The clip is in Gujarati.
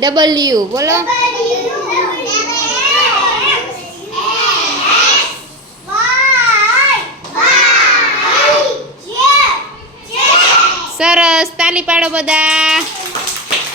ડબલ્યુ બોલો. સરસ તાલી પાડો બધા.